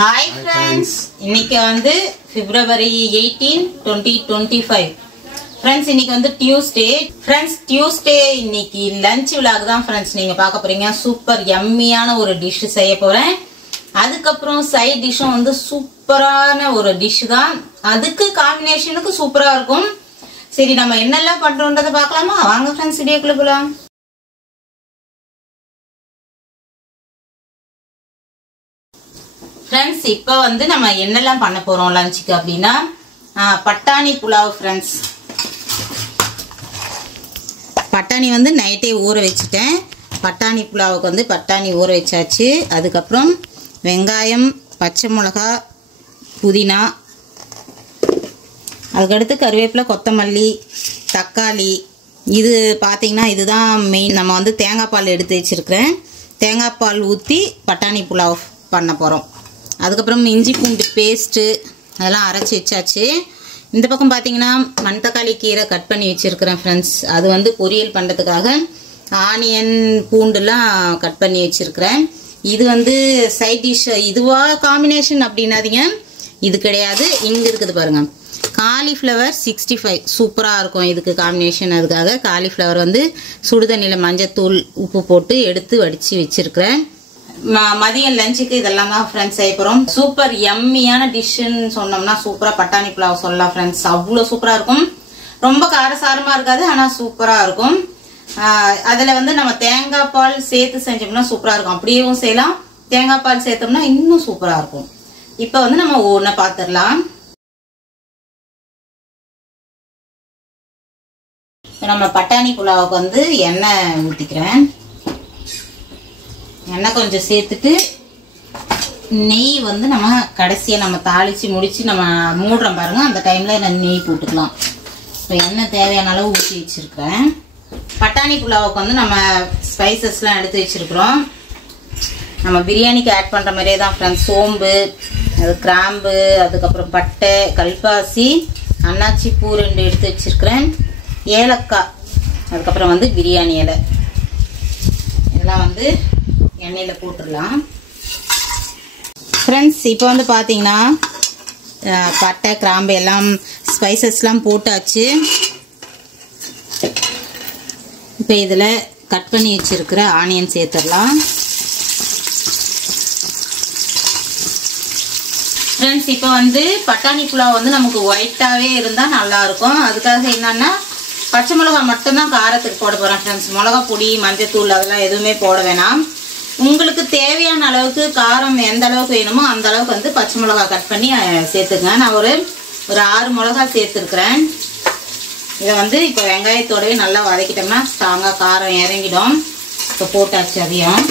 Hi friends, இன்னைக்கு வந்து February 18, 2025. Friends, இன்னைக்கு வந்து Tuesday. Friends, Tuesday இன்னைக்கு lunch vlog தான் friends நீங்க பார்க்க போறீங்க. சூப்பர் யம்மியான ஒரு டிஷ் செய்ய போறேன். அதுக்கு அப்புறம் சைடு டிஷ்ஷும் வந்து சூப்பரான ஒரு டிஷ் தான். அதுக்கு காம்பினேஷனுக்கு சூப்பரா இருக்கும். சரி, நம்ம என்னெல்லாம் பண்றோம்ன்றதை பார்க்கலாமா? வாங்க friends, வீடியோக்குள்ள போலாம். ஃப்ரெண்ட்ஸ், இப்போ வந்து நம்ம என்னெல்லாம் பண்ண போறோம் லஞ்சுக்கு அப்படின்னா பட்டாணி புலாவ். ஃப்ரெண்ட்ஸ், பட்டாணி வந்து நைட்டே ஊற வச்சுட்டேன். பட்டாணி புலாவுக்கு வந்து பட்டாணி ஊற வச்சாச்சு. அதுக்கப்புறம் வெங்காயம், பச்சை மிளகா, புதினா, அதுக்கடுத்து கருவேப்பிலை, கொத்தமல்லி, தக்காளி. இது பார்த்தீங்கன்னா இதுதான் மெயின். நம்ம வந்து தேங்காய் பால் எடுத்து வச்சுருக்கிறேன். தேங்காய் பால் ஊற்றி பட்டாணி புலாவ் பண்ண போகிறோம். அதுக்கப்புறம் இஞ்சி பூண்டு பேஸ்ட்டு அதெல்லாம் அரைச்சி வச்சாச்சு. இந்த பக்கம் பார்த்தீங்கன்னா மணத்தக்காளி கீரை கட் பண்ணி வச்சுருக்கிறேன் ஃப்ரெண்ட்ஸ். அது வந்து பொரியல் பண்ணுறதுக்காக ஆனியன் பூண்டுலாம் கட் பண்ணி வச்சுருக்கிறேன். இது வந்து சைட் டிஷ். இதுவாக காம்பினேஷன் அப்படின்னாதீங்க, இது கிடையாது. இங்கே இருக்குது பாருங்கள், காலிஃப்ளவர் 65 சூப்பராக இருக்கும் இதுக்கு காம்பினேஷன். அதுக்காக காலிஃப்ளவர் வந்து சுடுதண்ணியில் மஞ்சத்தூள் உப்பு போட்டு எடுத்து வடித்து வச்சுருக்கிறேன். மதியம் லஞ்சுக்கு இதெல்லாம் தான் ஃப்ரெண்ட்ஸ் செய்ய போகிறோம். சூப்பர் யம்மியான டிஷ்ஷுன்னு சொன்னோம்னா சூப்பராக பட்டாணி புலாவ் சொல்லலாம் ஃப்ரெண்ட்ஸ். அவ்வளோ சூப்பராக இருக்கும். ரொம்ப காரசாரமாக இருக்காது, ஆனால் சூப்பராக இருக்கும். அதில் வந்து நம்ம தேங்காய் பால் சேர்த்து செஞ்சோம்னா சூப்பராக இருக்கும். அப்படியேவும் செய்யலாம், தேங்காய் பால் சேர்த்தோம்னா இன்னும் சூப்பராக இருக்கும். இப்போ வந்து நம்ம ஒன்றை பார்த்துடலாம். நம்ம பட்டாணி புலாவுக்கு வந்து எண்ணெய் ஊற்றிக்கிறேன். எண்ணெய் கொஞ்சம் சேர்த்துட்டு நெய் வந்து நம்ம கடைசியாக நம்ம தாளித்து முடித்து நம்ம மூடுறோம் பாருங்கள், அந்த டைமில் நான் நெய் போட்டுக்கலாம். இப்போ எண்ணெய் தேவையான அளவு ஊற்றி வச்சுருக்கிறேன். பட்டாணி புலாவுக்கு வந்து நம்ம ஸ்பைசஸ்லாம் எடுத்து வச்சுருக்குறோம். நம்ம பிரியாணிக்கு ஆட் பண்ணுற மாதிரியே தான் ஃப்ரெண்ட்ஸ். சோம்பு, அது கிராம்பு, அதுக்கப்புறம் பட்டை, கல்பாசி, அன்னாச்சி பூ 2 எடுத்து வச்சுருக்கிறேன், ஏலக்காய், அதுக்கப்புறம் வந்து பிரியாணி இலை. இதெல்லாம் வந்து எண்ணெயில் போட்டுடலாம் ஃப்ரெண்ட்ஸ். இப்போ வந்து பார்த்தீங்கன்னா பட்டை, கிராம்பு எல்லாம் ஸ்பைசஸ்லாம் போட்டாச்சு. இப்போ இதில் கட் பண்ணி வச்சுருக்கிற ஆனியன் சேர்த்துடலாம் ஃப்ரெண்ட்ஸ். இப்போ வந்து பட்டாணி புலாவ் வந்து நமக்கு ஒயிட்டாகவே இருந்தால் நல்லாயிருக்கும். அதுக்காக என்னன்னா பச்சை மிளகா மட்டும்தான் காரத்துக்கு போட போகிறேன் ஃப்ரெண்ட்ஸ். மிளகா பொடி, மஞ்சத்தூள் அதெல்லாம் எதுவுமே போட வேணாம். உங்களுக்கு தேவையான அளவுக்கு காரம் எந்த அளவுக்கு வேணுமோ அந்த அளவுக்கு வந்து பச்சை மிளகா கட் பண்ணி சேர்த்துங்க. நான் ஒரு 6 மிளகா சேர்த்துருக்குறேன். இதை வந்து இப்போ வெங்காயத்தோடவே நல்லா வதக்கிட்டோம்னா ஸ்ட்ராங்காக காரம் இறங்கிடும். இப்போ போட்டாச்சு அதையும்.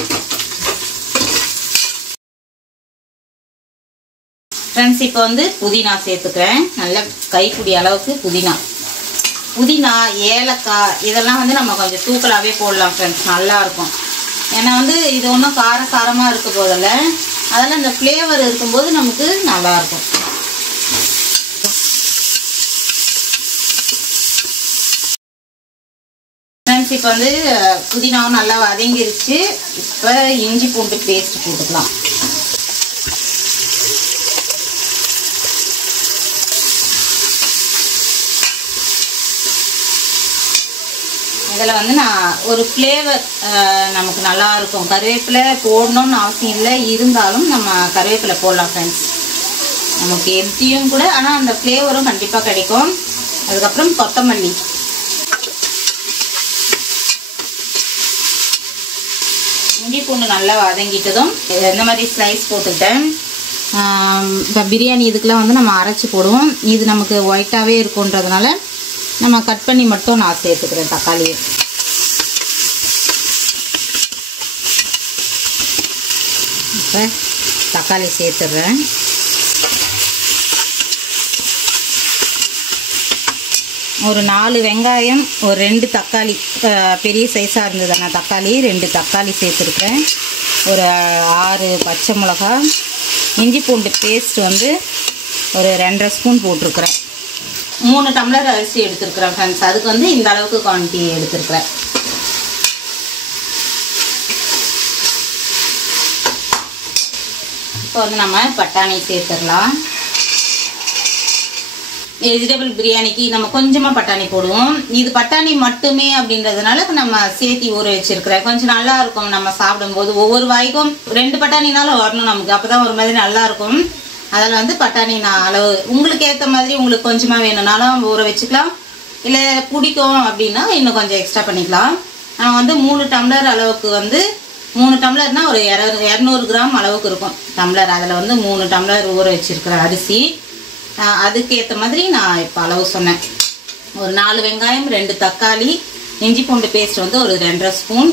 ஃப்ரெண்ட்ஸ், இப்போ வந்து புதினா சேர்த்துக்கிறேன். நல்ல கைப்பிடி அளவுக்கு புதினா, ஏலக்காய் இதெல்லாம் வந்து நம்ம கொஞ்சம் தூக்கலாகவே போடலாம் ஃப்ரெண்ட்ஸ், நல்லாயிருக்கும். ஏன்னா வந்து இது ஒன்றும் காரசாரமாக இருக்க போதில்ல, அதெல்லாம் இந்த ஃப்ளேவர் இருக்கும்போது நமக்கு நல்லாயிருக்கும். ஃப்ரெண்ட்ஸ், இப்போ வந்து புதினாவும் நல்லா வதங்கிருச்சு. இப்போ இஞ்சி பூண்டு பேஸ்ட் போட்டுக்கலாம். இதில் வந்து நான் ஒரு ஃப்ளேவர் நமக்கு நல்லா இருக்கும். கருவேப்பிலை போடணும்னு அவசியம் இல்லை, இருந்தாலும் நம்ம கருவேப்பிலை போடலாம் ஃப்ரெண்ட்ஸ். நமக்கு எம்டியும் கூட, ஆனால் அந்த ஃப்ளேவரும் கண்டிப்பாக கிடைக்கும். அதுக்கப்புறம் கொத்தமல்லி, இஞ்சி பூண்டு நல்லா வதங்கிட்டதும் இந்த மாதிரி ஸ்லைஸ் போட்டுக்கிட்டேன். இப்போ பிரியாணி இதுக்கெலாம் வந்து நம்ம அரைச்சி போடுவோம். இது நமக்கு ஒயிட்டாகவே இருக்குன்றதுனால நம்ம கட் பண்ணி மட்டும் நான் சேர்த்துக்கிறேன் தக்காளியை. இப்போ தக்காளி சேர்த்துடுறேன். ஒரு 4 வெங்காயம், ஒரு 2 தக்காளி, பெரிய சைஸாக இருந்ததுன்னா தக்காளி 2 தக்காளி சேர்த்துருக்குறேன். ஒரு 6 பச்சை மிளகா, இஞ்சி பூண்டு பேஸ்ட் வந்து ஒரு 2.5 ஸ்பூன் போட்டிருக்கிறேன். 3 டம்ளர் அரிசி எடுத்துருக்குறேன் ஃப்ரெண்ட்ஸ். அதுக்கு வந்து இந்த அளவுக்கு குவான்டிட்டி எடுத்துருக்குறேன். இப்போ இப்போ வந்து நம்ம பட்டாணி சேர்த்துடலாம். வெஜிடபிள் பிரியாணிக்கு நம்ம கொஞ்சமாக பட்டாணி போடுவோம். இது பட்டாணி மட்டுமே அப்படின்றதுனால நம்ம சேர்த்தி ஊற வச்சிருக்கிறேன். கொஞ்சம் நல்லா இருக்கும் நம்ம சாப்பிடும்போது. ஒவ்வொரு வாய்க்கும் 2 பட்டாணினாலும் வரணும் நமக்கு, அப்போதான் ஒரு மாதிரி நல்லா இருக்கும். அதில் வந்து பட்டாணி நான் அளவு உங்களுக்கு ஏற்ற மாதிரி உங்களுக்கு கொஞ்சமாக வேணும்னாலும் ஊற வச்சுக்கலாம். இல்லை பிடிக்கும் அப்படின்னா இன்னும் கொஞ்சம் எக்ஸ்ட்ரா பண்ணிக்கலாம். நான் வந்து 3 டம்ளர் அளவுக்கு வந்து 3 டம்ளர்னா ஒரு 200 கிராம் அளவுக்கு இருக்கும் டம்ளர். அதில் வந்து 3 டம்ளர் ஊற வச்சிருக்கிற அரிசி. அதுக்கேற்ற மாதிரி நான் இப்போ அளவு சொன்னேன். ஒரு 4 வெங்காயம், 2 தக்காளி, இஞ்சி பூண்டு பேஸ்ட் வந்து ஒரு 2.5 ஸ்பூன்.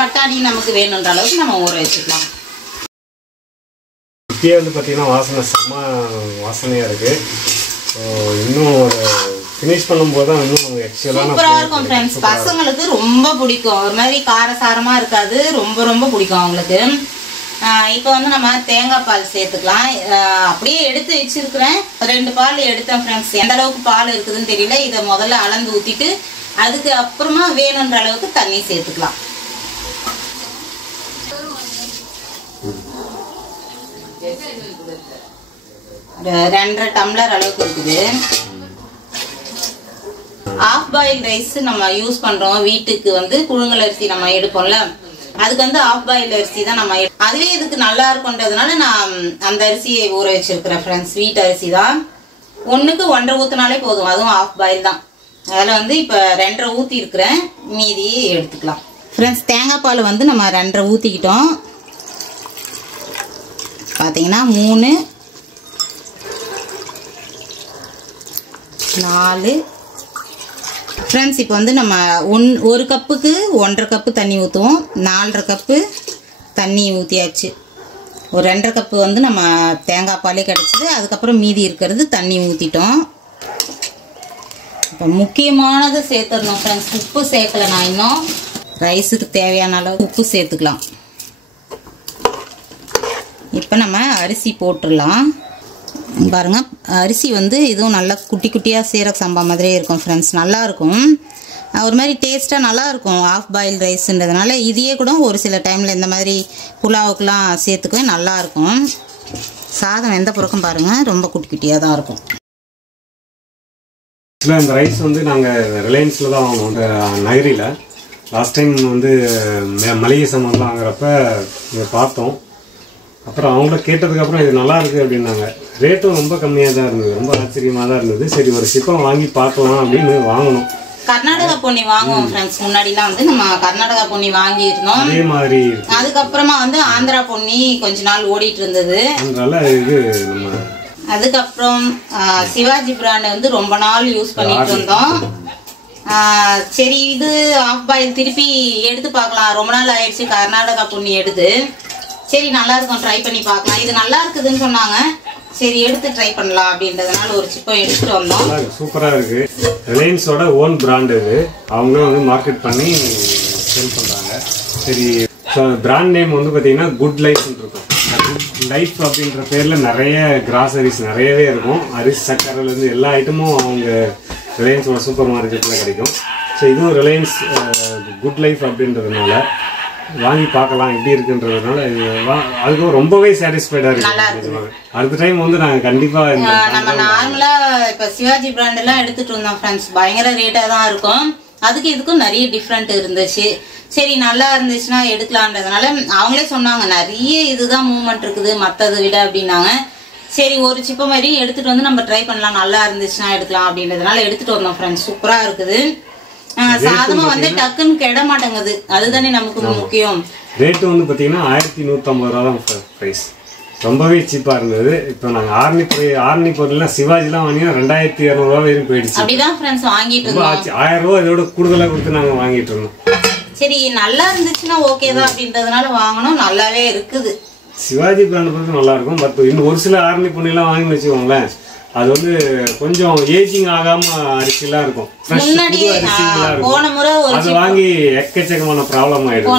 பட்டாணி நமக்கு வேணுன்ற அளவுக்கு நம்ம ஊற வச்சுக்கலாம். இப்பயே வந்து பார்த்தீங்கன்னா வாசனை செம்ம வாசனையாக இருக்குது. இன்னும் ஃபினிஷ் பண்ணும்போது தான் இன்னும் எக்ஸ்ட்ரா சூப்பராக இருக்கும் ஃப்ரெண்ட்ஸ். பசங்களுக்கு ரொம்ப பிடிக்கும். ஒரு மாதிரி காரசாரமாக இருக்காது, ரொம்ப ரொம்ப பிடிக்கும் அவங்களுக்கு. இப்போ வந்து நம்ம தேங்காய் பால் சேர்த்துக்கலாம். அப்படியே எடுத்து வச்சிருக்கிறேன். 2 பால் எடுத்தேன் ஃப்ரெண்ட்ஸ். எந்த அளவுக்கு பால் இருக்குதுன்னு தெரியல. இதை முதல்ல அளந்து ஊற்றிட்டு அதுக்கு அப்புறமா வேணுன்ற அளவுக்கு தண்ணி சேர்த்துக்கலாம். 2.5 டம்ளர் அளவுக்கு இருக்குது. ஆஃப் பாயில் ரைஸ் நம்ம யூஸ் பண்றோம். வீட்டுக்கு வந்து புழுங்கல் அரிசி நம்ம எடுப்போம்ல, அதுக்கு வந்து ஆஃப் பாயில் அரிசி தான் நம்ம. அதுவே இதுக்கு நல்லா இருக்கும்ன்றதுனால நான் அந்த அரிசியை ஊற வச்சிருக்கிறேன் ஃப்ரெண்ட்ஸ். வீட்டு அரிசி தான். 1க்கு 1.5 ஊற்றினாலே போதும், அதுவும் ஆஃப் பாயில் தான். அதில் வந்து இப்போ 2.5 ஊற்றி இருக்கிறேன், மீதியை எடுத்துக்கலாம் ஃப்ரெண்ட்ஸ். தேங்காய் பால் வந்து நம்ம 2.5 ஊற்றிக்கிட்டோம். பார்த்தீங்கன்னா 3, 4 ஃப்ரெண்ட்ஸ். இப்போ வந்து நம்ம 1 கப்புக்கு 1.5 கப்பு தண்ணி ஊற்றுவோம். 4.5 கப்பு தண்ணி ஊற்றியாச்சு. ஒரு 2.5 கப்பு வந்து நம்ம தேங்காய் பாலே கிடச்சிது. அதுக்கப்புறம் மீதி இருக்கிறது தண்ணி ஊற்றிட்டோம். இப்போ முக்கியமானது சேர்த்துடணும் ஃப்ரெண்ட்ஸ். உப்பு சேர்க்கலை நான் இன்னும். ரைஸுக்கு தேவையான அளவு உப்பு சேர்த்துக்கலாம். இப்போ நம்ம அரிசி போட்டுடலாம். பாருங்க, அரிசி வந்து இதுவும் நல்லா குட்டி குட்டியாக சீரக சம்பா மாதிரியே இருக்கும் ஃப்ரெண்ட்ஸ். நல்லாயிருக்கும், ஒரு மாதிரி டேஸ்ட்டாக நல்லாயிருக்கும். ஆஃப் பாயில் ரைஸுன்றதுனால இதையே கூட ஒரு சில டைமில் இந்த மாதிரி புலாவுக்கெலாம் சேர்த்துக்குவேன், நல்லாயிருக்கும். சாதம் எந்த புறக்கும் பாருங்கள், ரொம்ப குட்டி குட்டியாக தான் இருக்கும். ஆக்சுவலாக இந்த ரைஸ் வந்து நாங்கள் ரிலையன்ஸில் தான் வாங்கினோம். இந்த நகரியில் லாஸ்ட் டைம் வந்து மளிகை சாமான் வாங்குறப்ப இதை பார்த்தோம். அப்புறம் அவங்கள கேட்டதுக்கப்புறம் இது நல்லா இருக்குது அப்படின்னாங்க. ரேட்டும் ரொம்ப கம்மியாக தான் இருந்தது, ரொம்ப ஆச்சரியமாக தான் இருந்தது. சரி ஒரு சிப்பம் வாங்கி பார்க்கலாம் அப்படின்னு வாங்கணும். கர்நாடகா பொன்னி வாங்குவோம் ஃப்ரெண்ட்ஸ். முன்னாடிலாம் வந்து நம்ம கர்நாடகா பொன்னி வாங்கி இருந்தோம். அதே மாதிரி அதுக்கப்புறமா வந்து ஆந்திரா பொன்னி கொஞ்ச நாள் ஓடிட்டு இருந்தது. அதனால இது நம்ம அதுக்கப்புறம் சிவாஜி பிராண்ட் வந்து ரொம்ப நாள் யூஸ் பண்ணிட்டு இருந்தோம். சரி இது ஆஃப் பாயில் திருப்பி எடுத்து பார்க்கலாம். ரொம்ப நாள் ஆயிடுச்சு கர்நாடகா பொன்னி எடுத்து. சரி நல்லா இருக்கும், ட்ரை பண்ணி பார்க்கலாம். இது நல்லா இருக்குதுன்னு சொன்னாங்க, சரி எடுத்து ட்ரை பண்ணலாம் அப்படின்றதுனால ஒரு சிப்பம் எடுத்துட்டு வந்தோம். சூப்பராக இருக்கு. ரிலையன்ஸோட ஓன் பிராண்ட் இது. அவங்களும் வந்து மார்க்கெட் பண்ணி சேல் பண்ணுறாங்க. சரி, பிராண்ட் நேம் வந்து பார்த்தீங்கன்னா குட் லைஃப்னு இருக்கும். குட் லைஃப் அப்படின்ற பேரில் நிறைய கிராசரிஸ் நிறையவே இருக்கும். அரிசி சக்கரைலேருந்து எல்லா ஐட்டமும் அவங்க ரிலையன்ஸோட சூப்பர் மார்க்கெட்டில் கிடைக்கும். ஸோ இதுவும் ரிலையன்ஸ் குட் லைஃப் அப்படின்றதுனால வாங்கி பார்க்கலாம் எப்படி இருக்குன்றதுனால அதுக்கும் ரொம்பவே சாட்டிஸ்ஃபைடாக இருக்கு. அடுத்த டைம் வந்து நாங்கள் கண்டிப்பாக நம்ம நார்மலாக இப்போ சிவாஜி பிராண்ட் எல்லாம் எடுத்துட்டு இருந்தோம் ஃப்ரெண்ட்ஸ். பயங்கர ரேட்டாக தான் இருக்கும். அதுக்கு இதுக்கும் நிறைய டிஃப்ரெண்ட் இருந்துச்சு. சரி நல்லா இருந்துச்சுன்னா எடுக்கலான்றதுனால அவங்களே சொன்னாங்க நிறைய இதுதான் மூவ்மெண்ட் இருக்குது மற்றதை விட அப்படின்னாங்க. சரி ஒரு சிப்ப மாதிரி எடுத்துட்டு வந்து நம்ம ட்ரை பண்ணலாம், நல்லா இருந்துச்சுன்னா எடுக்கலாம் அப்படின்றதுனால எடுத்துட்டு வந்தோம் ஃப்ரெண்ட்ஸ். சூப்பராக இருக்குது. சாதமும் வந்து டக்குன்னு கெட மாட்டேங்குது, அதுதானே நமக்கு முக்கியம். ரேட்டு வந்து பார்த்தீங்கன்னா 1150 ரூபா தான் ப்ரைஸ். ரொம்பவே சீப்பாக இருந்தது. இப்போ நாங்கள் ஆர்னி பொருள்லாம் சிவாஜிலாம் வாங்கினா 2200 ரூபா வரைக்கும் போயிடுச்சு. அப்படிதான் ஃப்ரெண்ட்ஸ் வாங்கிட்டு இருந்தோம். 1000 ரூபா இதோட கூடுதலாக கொடுத்து நாங்கள் வாங்கிட்டு இருந்தோம். சரி நல்லா இருந்துச்சுன்னா ஓகே தான் அப்படின்றதுனால வாங்கணும். நல்லாவே இருக்குது. சிவாஜி பிராண்ட் பொறுத்து நல்லா இருக்கும். பட் இன்னும் ஒரு சில ஆர்னி பொண்ணுலாம் வாங்கி வச்சுக்கோங்களேன், அது வந்து கொஞ்சம் ஏஜிங் ஆகாம அரிசிலாம் இருக்கும். போன முறை அது வாங்கி எக்கச்சக்கமான ப்ராப்ளம் ஆயிடும்.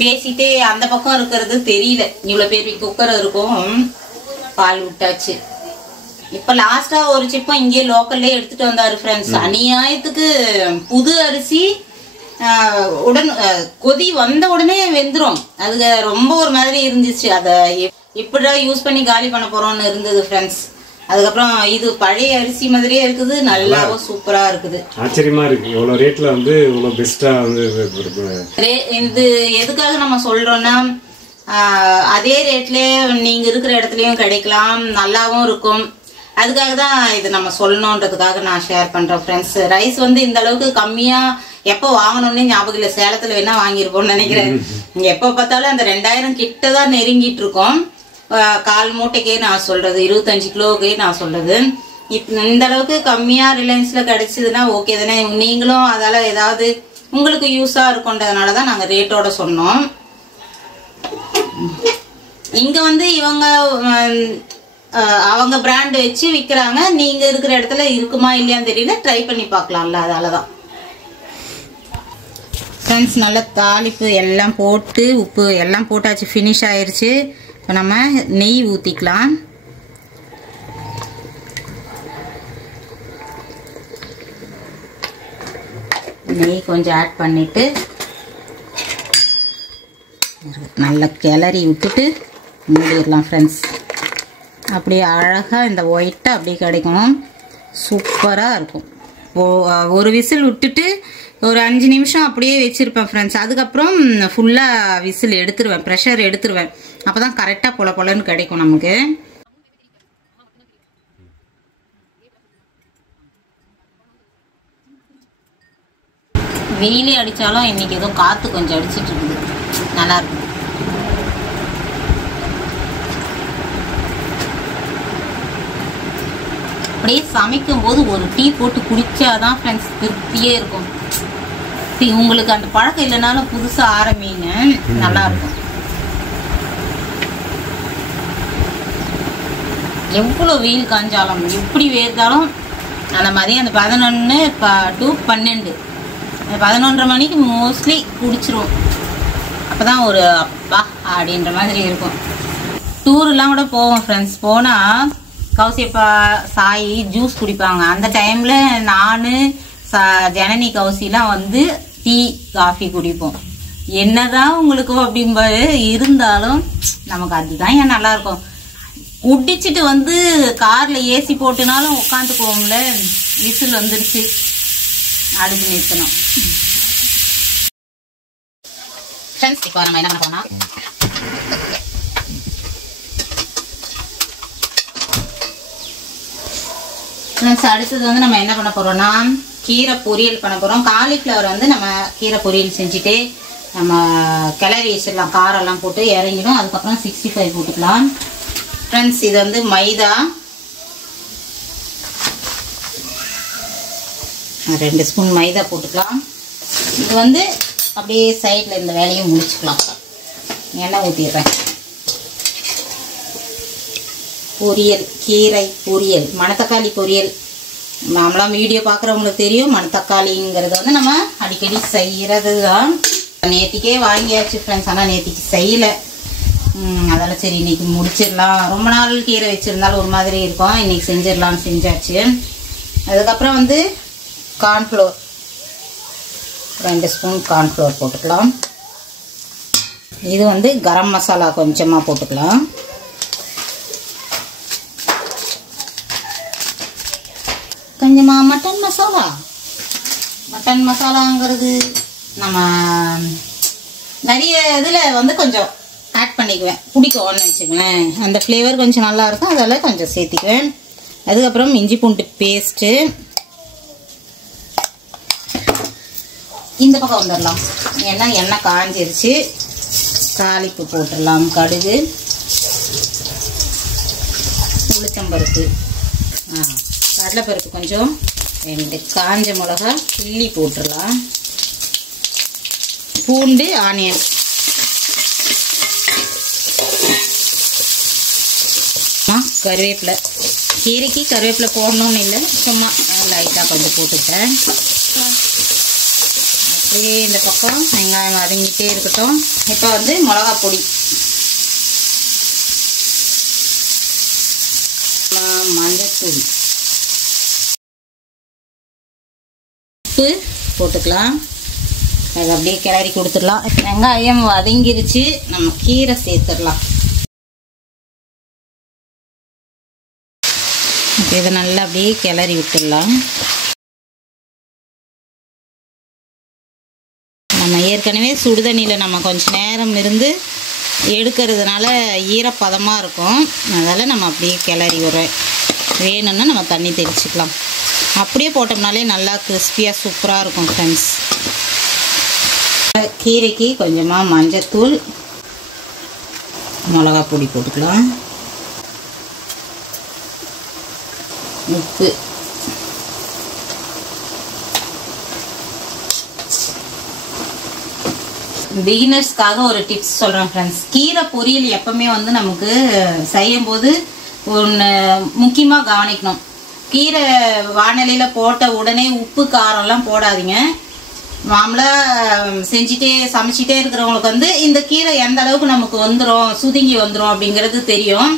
பேசிட்டே அந்த பக்கம் இருக்கிறது தெரியல. இவ்வளவு பேர் குக்கர் இருக்கும். பால் விட்டாச்சு. இப்ப லாஸ்டா ஒரு சிப்பம் இங்கே லோக்கல்லே எடுத்துட்டு வந்தாரு ஃப்ரெண்ட்ஸ். அநியாயத்துக்கு புது அரிசி கொதி வந்த உடனே வெந்துடும். அது ரொம்ப ஒரு மாதிரி இருந்துச்சு. அதை இப்படிதான் யூஸ் பண்ணி காலி பண்ண போறோம்னு இருந்தது ஃப்ரெண்ட்ஸ். அதுக்கப்புறம் இது பழைய அரிசி மாதிரியே இருக்குது, நல்லாவும் சூப்பரா இருக்குது. ஆச்சரியமா இருக்கு இவ்வளவு ரேட்ல வந்து இவ்வளவு பெஸ்டா வந்து இது எதுக்காக நம்ம சொல்றோம்னா, அதே ரேட்லயே நீங்க இருக்கிற இடத்துலயும் கிடைக்கலாம், நல்லாவும் இருக்கும். அதுக்காக தான் இது நம்ம சொல்லணுன்றதுக்காக நான் ஷேர் பண்றேன் ஃப்ரெண்ட்ஸ். ரைஸ் வந்து இந்த அளவுக்கு கம்மியா எப்போ வாங்கணும்னே ஞாபகம் இல்லை. சேலத்துல வேணா வாங்கியிருப்போம்னு நினைக்கிறேன். எப்போ பார்த்தாலும் அந்த 2000 கிட்ட தான் நெருங்கிட்டு இருக்கோம். கால் மூட்டைக்கே நான் சொல்றது, 25 கிலோக்கே நான் சொல்றது. இந்த அளவுக்கு கம்மியா ரிலையன்ஸ்ல கிடைச்சதுன்னா ஓகே தானே. நீங்களும் அதால ஏதாவது உங்களுக்கு யூஸா இருக்கும்ன்றதுனாலதான் நாங்க ரேட்டோட சொன்னோம். இங்க வந்து இவங்க அவங்க பிராண்ட் வச்சு விற்கிறாங்க. நீங்க இருக்கிற இடத்துல இருக்குமா இல்லையான்னு தெரியல, ட்ரை பண்ணி பார்க்கலாம்ல, அதாலதான் ஃப்ரெண்ட்ஸ். நல்ல தாளிப்பு எல்லாம் போட்டு உப்பு எல்லாம் போட்டாச்சு, ஃபினிஷ் ஆயிருச்சு. இப்போ நம்ம நெய் ஊற்றிக்கலாம். நெய் கொஞ்சம் ஆட் பண்ணிட்டு நல்லா கிளறி விட்டுட்டு மூடிடலாம் ஃப்ரெண்ட்ஸ். அப்படியே அழகாக இந்த ஒயிட்டாக அப்படியே கிடைக்கும், சூப்பராக இருக்கும். ஒரு விசில் விட்டுட்டு ஒரு 5 நிமிஷம் அப்படியே வச்சுருப்பேன் ஃப்ரெண்ட்ஸ். அதுக்கப்புறம் ஃபுல்லாக விசில் எடுத்துருவேன், ப்ரெஷர் எடுத்துருவேன். அப்போ தான் கரெக்டாக பொல பொலன்னு கிடைக்கும் நமக்கு. வெயிலே அடித்தாலும் இன்னைக்கு ஏதோ காற்று கொஞ்சம் அடிச்சிட்டு இருக்குது, நல்லாயிருக்கும். அப்படியே சமைக்கும் போது ஒரு டீ போட்டு குடிச்சாதான் ஃப்ரெண்ட்ஸ் திருப்தியே இருக்கும். உங்களுக்கு அந்த பழக்கம் இல்லைனாலும் புதுசா ஆரம்பிங்க, நல்லா இருக்கும். எவ்வளவு வெயில் காஞ்சாலும் எப்படி வேர்த்தாலும் அந்த மதியம் அந்த 11 to 12 11:30 மணிக்கு மோஸ்ட்லி குடிச்சிருவோம். அப்பதான் ஒரு அப்பா அப்படின்ற மாதிரி இருக்கும். டூர்லாம் கூட போவோம் ஃப்ரெண்ட்ஸ். போனா கௌசியப்பா சாய் ஜூஸ் குடிப்பாங்க. அந்த டைம்ல நானு ஜனனி கௌசிலாம் வந்து டீ காஃபி குடிப்போம். என்னதான் உங்களுக்கு அப்படிம்பாரு, இருந்தாலும் நமக்கு அதுதான் ஏன் நல்லா இருக்கும். குடிச்சிட்டு வந்து கார்ல ஏசி போட்டுனாலும் உட்காந்துக்குவோம்ல, விசில் வந்துருச்சு அடுத்து நிறுத்தணும். ஃப்ரெண்ட்ஸ் இப்போ நம்ம என்ன பண்ண போறோம்னா, அடுத்தது வந்து நம்ம என்ன பண்ண போறோம்னா கீரை பொரியல் பண்ண போறோம். காலிஃப்ளவர் வந்து நம்ம கீரை பொரியல் செஞ்சுட்டு நம்ம கிளறி வச்சிடலாம், காரெல்லாம் போட்டு இறங்கிடும். அதுக்கப்புறம் 65 போட்டுக்கலாம் ஃப்ரெண்ட்ஸ். இது வந்து மைதா 2 ஸ்பூன் மைதா போட்டுக்கலாம். இது வந்து அப்படியே சைடில் இந்த வேலையும் முடிச்சுக்கலாம். எண்ணெய் ஊற்றிடுறேன். பொரியல், கீரை பொரியல், மணத்தக்காளி பொரியல். நம்மளாம் வீடியோ பார்க்குறவங்களுக்கு தெரியும், மணத்தக்காளிங்கிறது வந்து நம்ம அடிக்கடி செய்கிறது தான். நேற்றுக்கே வாங்கியாச்சு ஃப்ரெண்ட்ஸ், ஆனால் நேற்றுக்கு செய்யலை. அதெல்லாம் சரி இன்னைக்கு முடிச்சிடலாம். ரொம்ப நாள் கீரை வச்சுருந்தாலும் ஒரு மாதிரி இருக்கும், இன்னைக்கு செஞ்சிடலான்னு செஞ்சாச்சு. அதுக்கப்புறம் வந்து கார்ன்ஃப்ளோர் 2 ஸ்பூன் கார்ன்ஃப்ளோர் போட்டுக்கலாம். இது வந்து கரம் மசாலா கொஞ்சமாக போட்டுக்கலாம். கொஞ்சமாக மட்டன் மசாலாங்கிறது நம்ம நிறைய இதில் வந்து கொஞ்சம் ஆட் பண்ணிக்குவேன், பிடிக்கும்னு வச்சுக்கலேன். அந்த ஃப்ளேவர் கொஞ்சம் நல்லாயிருக்கும், அதெல்லாம் கொஞ்சம் சேர்த்திக்குவேன். அதுக்கப்புறம் இஞ்சி பூண்டு பேஸ்ட்டு. இந்த பக்கம் வந்துடலாம், ஏன்னா எண்ணெய் காஞ்சிருச்சு. தாளிப்பு போட்டுடலாம். கடுகு, உளுத்தம்பருப்பு, கடலைப்பருப்பு கொஞ்சம், 2 காஞ்ச மிளகா கிள்ளி போட்டுடலாம். பூண்டு, ஆனியன், கருவேப்பிலை. கீரைக்கு கருவேப்பிலை போடணும்னு இல்லை, சும்மா லைட்டாக கொஞ்சம் போட்டுக்கிட்டேன். அப்படியே இந்த பக்கம் வெங்காயம் வதங்கிட்டே இருக்கட்டும். இப்போ வந்து மிளகா பொடி, மஞ்சத்தூள், உப்பு போட்டுக்கலாம். அதை அப்படியே கிளறி கொடுத்துடலாம். வெங்காயம் வதங்கிருச்சு, நம்ம கீரை சேர்த்துடலாம். இதை நல்லா அப்படியே கிளறி விட்டுடலாம். நம்ம ஏற்கனவே சுடுதண்ணியில் நம்ம கொஞ்சம் நேரம் இருந்து எடுக்கிறதுனால ஈரப்பதமாக இருக்கும். அதனால் நம்ம அப்படியே கிளறி விடுறோம். வேணும்னா நம்ம தண்ணி தெளிச்சிக்கலாம். அப்படியே போட்டோம்னாலே நல்லா கிறிஸ்பியாக சூப்பராக இருக்கும் ஃப்ரெண்ட்ஸ். கீரைக்கு கொஞ்சமாக மஞ்சத்தூள், மிளகாய் பொடி போட்டுக்கலாம், உப்பு, பிகினர்ஸ்க்காக ஒரு டிப்ஸ் சொல்கிறேன் ஃப்ரெண்ட்ஸ். கீரை பொரியல் எப்பவுமே வந்து நமக்கு செய்யும்போது ஒன்று முக்கியமாக கவனிக்கணும். கீரை வானிலையில் போட்ட உடனே உப்பு காரம்லாம் போடாதீங்க. மாமூலாக சமைச்சிட்டே இருக்கிறவங்களுக்கு வந்து இந்த கீரை எந்த அளவுக்கு நமக்கு வந்துடும், சுதுங்கி வந்துடும் அப்படிங்கிறது தெரியும்.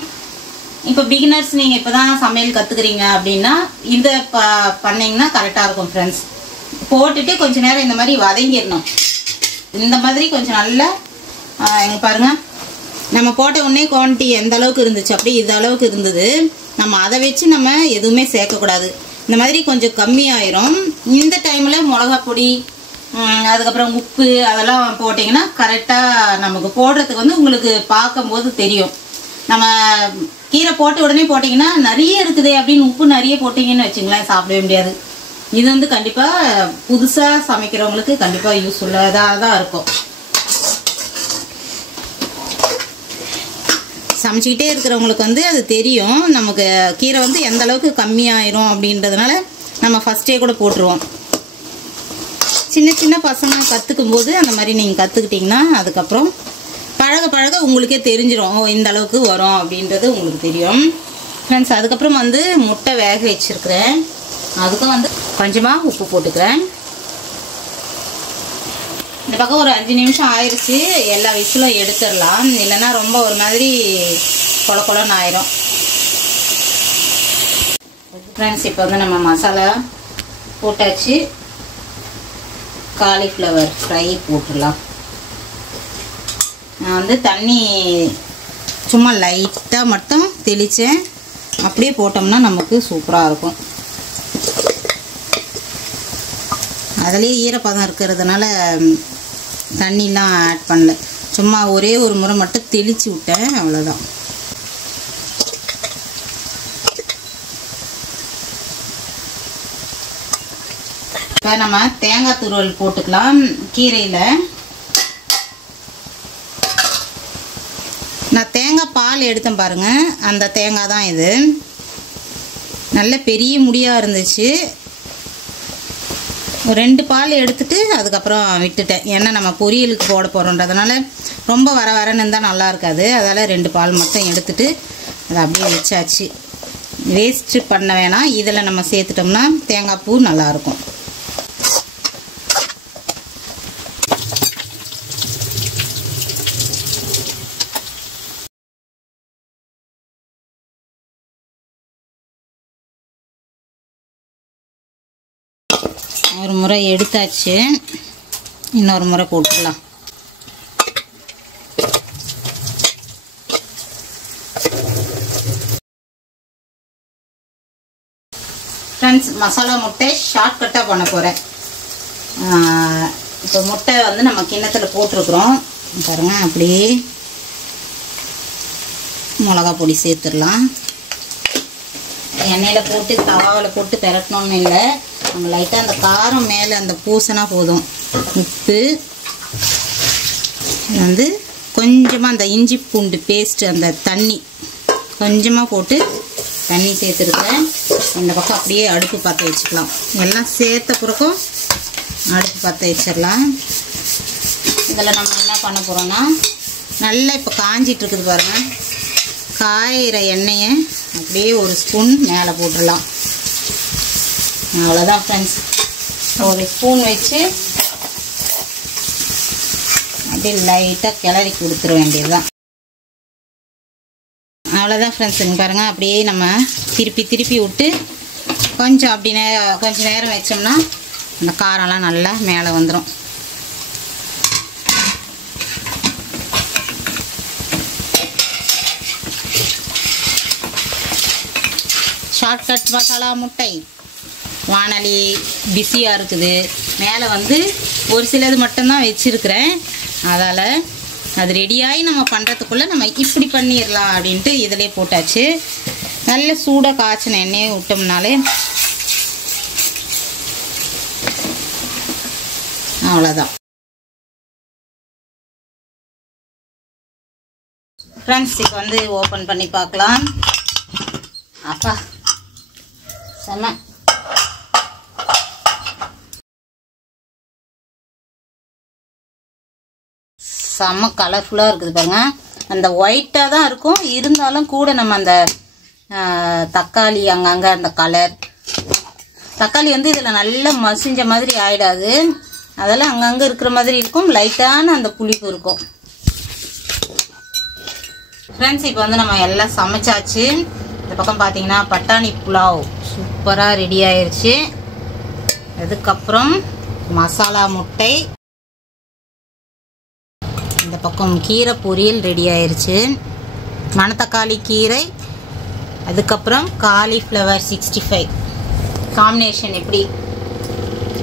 இப்போ பிகினர்ஸ் நீங்கள் இப்போ தான் சமையல் கற்றுக்குறீங்க அப்படின்னா இந்த பண்ணிங்கன்னா கரெக்டாக இருக்கும் ஃப்ரெண்ட்ஸ். போட்டுட்டு கொஞ்சம் நேரம் இந்த மாதிரி வதங்கிடணும். இந்த மாதிரி கொஞ்சம் நல்லா எங்கே பாருங்கள், நம்ம போட்ட உடனே குவான்டிட்டி எந்த அளவுக்கு இருந்துச்சு அப்படி இந்த அளவுக்கு இருந்தது. நம்ம அதை வச்சு நம்ம எதுவுமே சேர்க்கக்கூடாது. இந்த மாதிரி கொஞ்சம் கம்மியாயிரும். இந்த டைமில் மிளகா பொடி, அதுக்கப்புறம் உப்பு அதெல்லாம் போட்டிங்கன்னா கரெக்டாக நமக்கு போடுறதுக்கு வந்து உங்களுக்கு பார்க்கும்போது தெரியும். நம்ம கீரை போட்ட உடனே போட்டிங்கன்னா நிறைய இருக்குது அப்படின்னு உப்பு நிறைய போட்டிங்கன்னு வச்சுங்களேன், சாப்பிடவே முடியாது. இது வந்து கண்டிப்பாக புதுசாக சமைக்கிறவங்களுக்கு கண்டிப்பாக யூஸ்ஃபுல்லாக தான் இருக்கும். சமைச்சிக்கிட்டே இருக்கிறவங்களுக்கு வந்து அது தெரியும். நமக்கு கீரை வந்து எந்த அளவுக்கு கம்மியாயிரும் அப்படின்றதுனால நம்ம ஃபஸ்ட்டே கூட போட்டுருவோம். சின்ன சின்ன பசங்க கற்றுக்கும் போது அந்த மாதிரி நீங்கள் கற்றுக்கிட்டிங்கன்னா அதுக்கப்புறம் பழக பழக உங்களுக்கே தெரிஞ்சிடும், இந்த அளவுக்கு வரும் அப்படின்றது உங்களுக்கு தெரியும் ஃப்ரெண்ட்ஸ். அதுக்கப்புறம் வந்து முட்டை வேக வச்சுருக்கிறேன். அதுக்கும் வந்து கொஞ்சமாக உப்பு போட்டுக்கிறேன். இந்த பக்கம் ஒரு 5 நிமிஷம் ஆயிடுச்சு. எல்லா விசிலும் எடுத்துடலாம், இல்லைன்னா ரொம்ப ஒரு மாதிரி கொல கொலன்னு ஆயிரும் ஃப்ரெண்ட்ஸ். இப்போ வந்து நம்ம மசாலா போட்டாச்சு. காலிஃப்ளவர் ஃப்ரை போட்டுடலாம். நான் வந்து தண்ணி சும்மா லைட்டாக மட்டும் தெளித்தேன். அப்படியே போட்டோம்னா நமக்கு சூப்பராக இருக்கும். அதுலேயே ஈரப்பதம் இருக்கிறதுனால தண்ணிலாம் ஆட் பண்ணல, சும்மா ஒரே ஒரு முறை மட்டும் தெளித்து விட்டேன், அவ்வளோதான். இப்போ நம்ம தேங்காய் துருவல் போட்டுக்கலாம் கீரையில். நான் தேங்காய் பால் எடுத்தேன் பாருங்கள், அந்த தேங்காய் தான் இது. நல்ல பெரிய முடியாக இருந்துச்சு. ஒரு 2 பால் எடுத்துட்டு அதுக்கப்புறம் விட்டுட்டேன். ஏன்னா நம்ம பொரியலுக்கு போட போகிறோன்றதுனால ரொம்ப வர வரன்னு இருந்தால் நல்லா இருக்காது. அதால் 2 பால் மட்டும் எடுத்துட்டு அதை அப்படியே வச்சாச்சு. வேஸ்ட்டு பண்ண வேணாம். இதில் நம்ம சேர்த்துட்டோம்னா தேங்காய் பூ நல்லாயிருக்கும். ஒரு முறை எடுத்தாச்சு, இன்னொரு முறை போட்டுடலாம். ஃப்ரெண்ட்ஸ், மசாலா முட்டை ஷார்ட்கட்டாக பண்ண போகிறேன். இப்போ முட்டை வந்து நம்ம கிண்ணத்தில் போட்டிருக்கிறோம் பாருங்கள். அப்படியே மிளகா பொடி சேர்த்துடலாம். எண்ணெயில் போட்டு தவாவில் போட்டு பெரட்டணும்னு இல்லை, நம்ம லைட்டாக அந்த காரம் மேலே அந்த பூசனா போதும். உப்பு வந்து கொஞ்சமாக அந்த இஞ்சி பூண்டு பேஸ்ட்டு அந்த தண்ணி கொஞ்சமாக போட்டு தண்ணி சேர்த்துருக்கேன். இந்த பக்கம் அப்படியே அடுப்பு பற்ற வச்சுக்கலாம். எல்லாம் சேர்த்த பிறக்கும் அடுப்பு பற்ற வச்சிடலாம். இதில் நம்ம என்ன பண்ண போகிறோன்னா, நல்லா இப்போ காஞ்சிட்டு இருக்குது பாருங்கள். காயிற எண்ணெயை அப்படியே ஒரு ஸ்பூன் மேலே போட்டுடலாம். அவ்வளோதான் ஃப்ரெண்ட்ஸ். ஒரு ஸ்பூன் வச்சு அப்படியே லைட்டாக கிளறி கொடுத்துட வேண்டியது தான். அவ்வளோதான் ஃப்ரெண்ட்ஸ். இங்கே பாருங்கள், அப்படியே நம்ம திருப்பி விட்டு கொஞ்சம் அப்படி கொஞ்சம் நேரம் வச்சோம்னா அந்த காரம்லாம் நல்லா மேலே வந்துடும். ஷார்ட்கட் மசாலா முட்டை. வானலி பிஸியாக இருக்குது, மேலே வந்து ஒரு சிலது மட்டும்தான் வச்சுருக்கிறேன். அதால் அது ரெடியாகி நம்ம பண்ணுறதுக்குள்ளே நம்ம இப்படி பண்ணிடலாம் அப்படின்ட்டு இதிலே போட்டாச்சு. நல்ல சூடாக காய்ச்சின எண்ணெயை விட்டோம்னாலே அவ்வளோதான். ஃப்ரெண்ட்ஸ் இப்போ வந்து ஓப்பன் பண்ணி பார்க்கலாம். அப்பா செம செம்ம கலர்ஃபுல்லாக இருக்குது பாருங்க. அந்த ஒயிட்டாக தான் இருக்கும், இருந்தாலும் கூட நம்ம அந்த தக்காளி அங்கங்கே அந்த கலர் தக்காளி வந்து இதில் நல்லா மசிஞ்ச மாதிரி ஆகிடாது, அதெல்லாம் அங்கங்கே இருக்கிற மாதிரி இருக்கும். லைட்டான அந்த புளிப்பு இருக்கும். ஃப்ரெண்ட்ஸ் இப்போ வந்து நம்ம எல்லாம் சமைச்சாச்சு. இந்த பக்கம் பார்த்தீங்கன்னா பட்டாணி புலாவ் சூப்பராக ரெடி ஆயிடுச்சு. அதுக்கப்புறம் மசாலா முட்டை, இந்த பக்கம் கீரை பொரியல் ரெடி ஆயிடுச்சு. மணத்தக்காளி கீரை, அதுக்கப்புறம் காலிஃப்ளவர் 65 காம்பினேஷன். எப்படி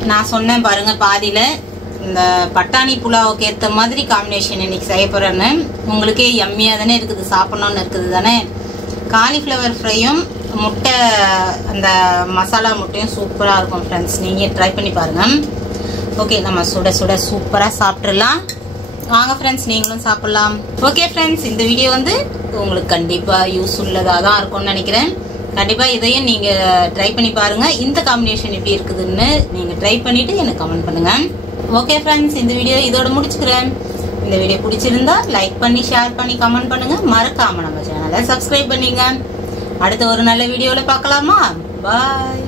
நான் சொன்னேன் பாருங்கள் பாதியில், இந்த பட்டாணி புலாவுக்கு ஏற்ற மாதிரி காம்பினேஷன் இன்னைக்கு செய்ய போகிறேன்னு. உங்களுக்கே எம்மியாக தானே இருக்குது, சாப்பிட்ணுன்னு இருக்குது தானே. காலிஃப்ளவர் ஃப்ரையும் முட்டை அந்த மசாலா முட்டையும் சூப்பராக இருக்கும் ஃப்ரெண்ட்ஸ், நீங்கள் ட்ரை பண்ணி பாருங்கள். ஓகே, நம்ம சுட சுட சூப்பராக சாப்பிட்றலாம். வாங்க ஃப்ரெண்ட்ஸ், நீங்களும் சாப்பிட்லாம். ஓகே ஃப்ரெண்ட்ஸ், இந்த வீடியோ வந்து உங்களுக்கு கண்டிப்பாக யூஸ்ஃபுல்லதாக தான் இருக்கும்னு நினைக்கிறேன். கண்டிப்பாக இதையும் நீங்கள் ட்ரை பண்ணி பாருங்கள். இந்த காம்பினேஷன் எப்படி இருக்குதுன்னு நீங்கள் ட்ரை பண்ணிவிட்டு எனக்கு கமெண்ட் பண்ணுங்கள். ஓகே ஃப்ரெண்ட்ஸ், இந்த வீடியோ இதோட முடிச்சுக்கிறேன். இந்த வீடியோ பிடிச்சிருந்தா லைக் பண்ணி ஷேர் பண்ணி கமெண்ட் பண்ணுங்கள். மறக்காமல் நம்ம சேனலை சப்ஸ்கிரைப் பண்ணிங்க. அடுத்த ஒரு நல்ல வீடியோவில் பார்க்கலாமா? பாய்.